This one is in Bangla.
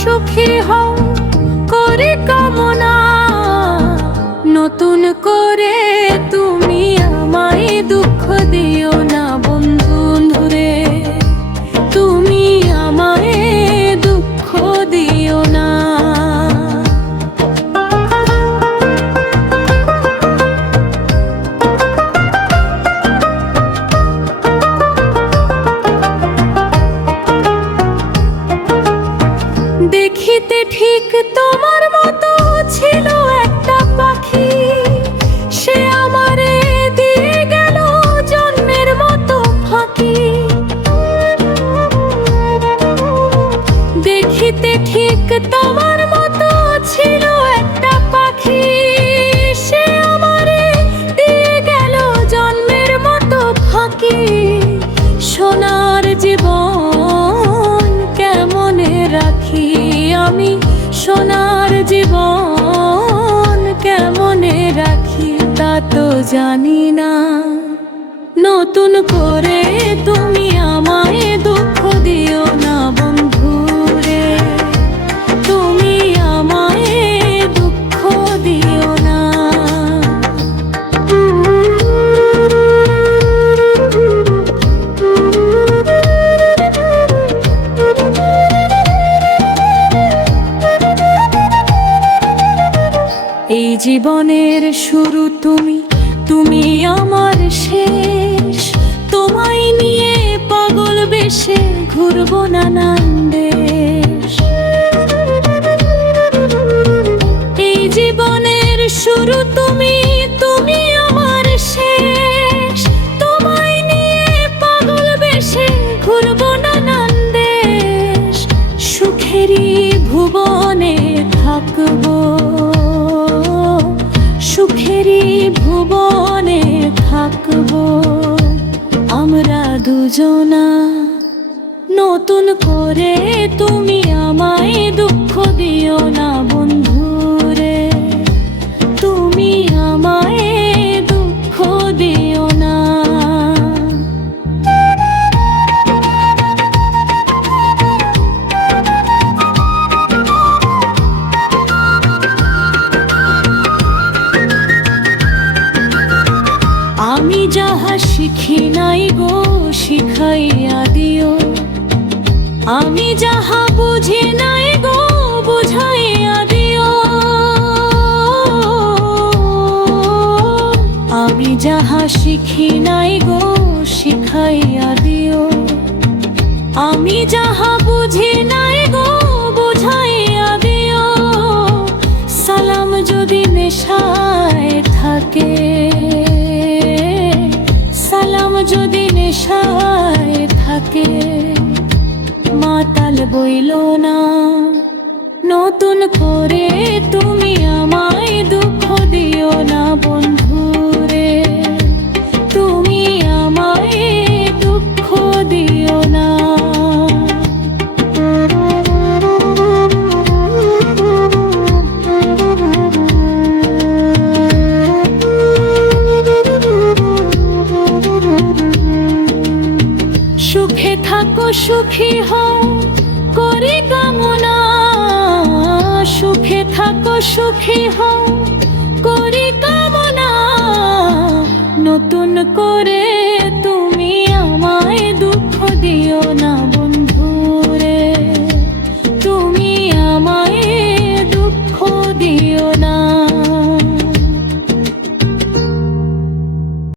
সুখী হও করে কামনা। নতুন করে তুমি আমায় দুঃখ দিও না বন্ধু রে, তুমি আমায় দুঃখ দিও না। দেখিতে ঠিক তোমার মতো ছিল একটা পাখি, সে আমারে দিয়ে গেল জন্মের মতো ফাঁকি। দেখিতে ঠিক তোমার মতো ছিল একটা পাখি, সে আমারে দিয়ে গেল জন্মের মতো ফাঁকি। সোনার জীবন কেমনে রাখি আমি, সোনার জীবন কেমনে রাখি তা তো জানি না। নতুন করে তুমি আমায় দুঃখ দিও না বন্ধু রে, তুমি আমায় দুঃখ দিও না। এই জীবনের শুরু তুমি, তুমি আমার শেষ। তোমায় নিয়ে পাগল বেশে ঘুরবো নানান দেশ। এই জীবনের শুরু তুমি, তুমি আমার শেষ। তোমায় নিয়ে পাগল বেশে ঘুরবো নানান দেশ। সুখেরই ভুবনে থাকবো, সুখেরই ভুবনে থাকবো আমরা দুজনা। নতুন করে তুমি আমায় দুঃখ দিও না বন্ধু রে, তুমি আমায় দুঃখ দিও না। আমি যাহা শিখি নাই গো শিখাইয়া দিও, আমি যাহা বুঝি নাই গো বুঝাইয়া দিও। আমি যাহা শিখি নাই গো শিখাইয়া দিও, আমি যাহা বুঝি নাই গো বুঝাইয়া দিও। সালাম যদি নেশায় থাকে, সালাম যদি নেশায় থাকে মাতাল বইল না। নতুন করে তুমি আমায় দুঃখ দিও না বন্ধু রে, তুমি আমায় দুঃখ দিও না। সুখে থাকো সুখী হও করি কামনা, সুখে থাকো সুখী হও করি কামনা। নতুন করে